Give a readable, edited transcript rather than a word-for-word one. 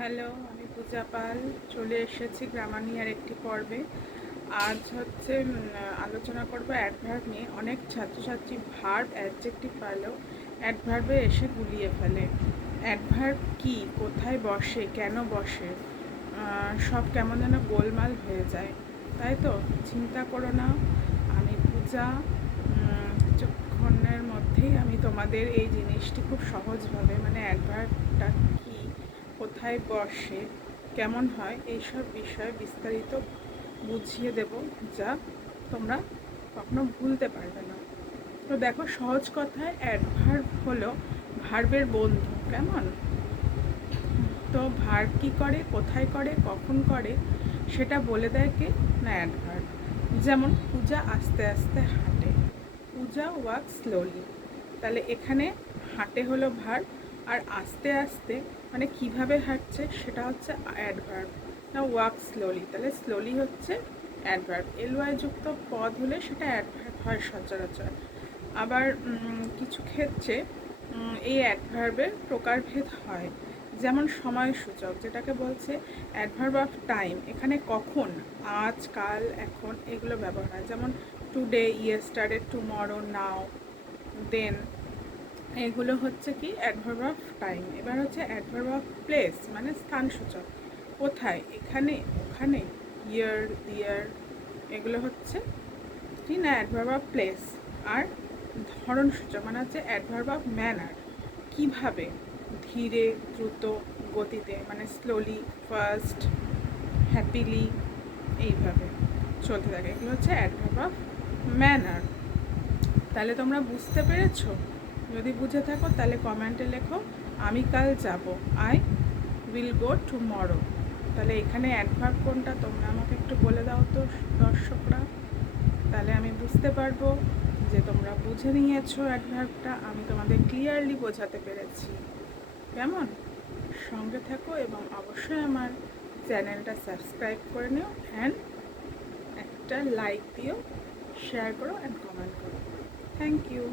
Hello, আমি পূজা পাল চলে এসেছি গ্রামানিয়ার একটি পর্বে। আজ হচ্ছে আলোচনা করব অ্যাডভার্ব নিয়ে। অনেক ছাত্রছাত্রী ভার্ব অ্যাডজেক্টিভ পাইলেও অ্যাডভার্বে এসে গুলিয়ে ফেলে। অ্যাডভার্ব কি, কোথায় বসে, কেন বসে, সব কেমন যেন গোলমাল হয়ে যায়, তাই তো? চিন্তা করো না, আমি পূজা কিছুক্ষণের মধ্যেই আমি তোমাদের এই জিনিসটি খুব সহজভাবে, মানে অ্যাডভার্বটা কি, কোথায় বসে, কেমন হয়, এইসব বিষয়ে বিস্তারিত বুঝিয়ে দেব, যা তোমরা কখনো ভুলতে পারবে না। তো দেখো, সহজ কথায় অ্যাডভার্ব হলো ভার্বের বন্ধু। কেমন? তো ভার্ব কী করে, কোথায় করে, কখন করে, সেটা বলে দেয় কে না, অ্যাডভার্ব। যেমন পূজা আস্তে আস্তে হাঁটে, পূজা ওয়াক স্লোলি। তাহলে এখানে হাঁটে হলো ভার্ব, আর আস্তে আস্তে মানে কিভাবে হাঁটছে সেটা হচ্ছে অ্যাডভার্ব। না, ওয়াক স্লোলি, তাহলে স্লোলি হচ্ছে অ্যাডভার্ব। এলওয়াই যুক্ত পদ হলে সেটা অ্যাডভার্ব হয় সচরাচর। আবার কিছু ক্ষেত্রে এই অ্যাডভার্বের প্রকারভেদ হয়। যেমন সময়সূচক, যেটাকে বলছে অ্যাডভার্ব অফ টাইম। এখানে কখন, আজ, কাল, এখন, এগুলো ব্যবহার হয়। যেমন টুডে, ইয়েস্টারডে, টুমরো, নাও, দেন, এগুলো হচ্ছে কি অ্যাডভার্ব অফ টাইম। এবার হচ্ছে অ্যাডভার্ব অফ প্লেস, মানে স্থানসূচক। কোথায়, এখানে, ওখানে, ইয়ার, দিয়ার, এগুলো হচ্ছে কি না অ্যাডভার্ব অফ প্লেস। আর ধরনসূচক মানে হচ্ছে অ্যাডভার্ব অফ ম্যানার। কিভাবে, ধীরে, দ্রুত গতিতে, মানে স্লোলি, ফাস্ট, হ্যাপিলি, এইভাবে চলতে থাকে, এগুলো হচ্ছে অ্যাডভার্ব অফ ম্যানার। তাহলে তোমরা বুঝতে পেরেছো? যদি বুঝে থাকো তাহলে কমেন্টে লেখো আমি কাল যাব, আই উইল গো টুমরো। তাহলে এখানে অ্যাডভার্ব কোনটা তোমরা আমাকে একটু বলে দাও তো দর্শকরা, তাহলে আমি বুঝতে পারবো যে তোমরা বুঝে নিয়েছো অ্যাডভার্বটা, আমি তোমাদের ক্লিয়ারলি বোঝাতে পেরেছি। কেমন? সঙ্গে থাকো এবং অবশ্যই আমার চ্যানেলটা সাবস্ক্রাইব করে নিও, অ্যান্ড একটা লাইক দিও, শেয়ার করো অ্যান্ড কমেন্ট করো। Thank you.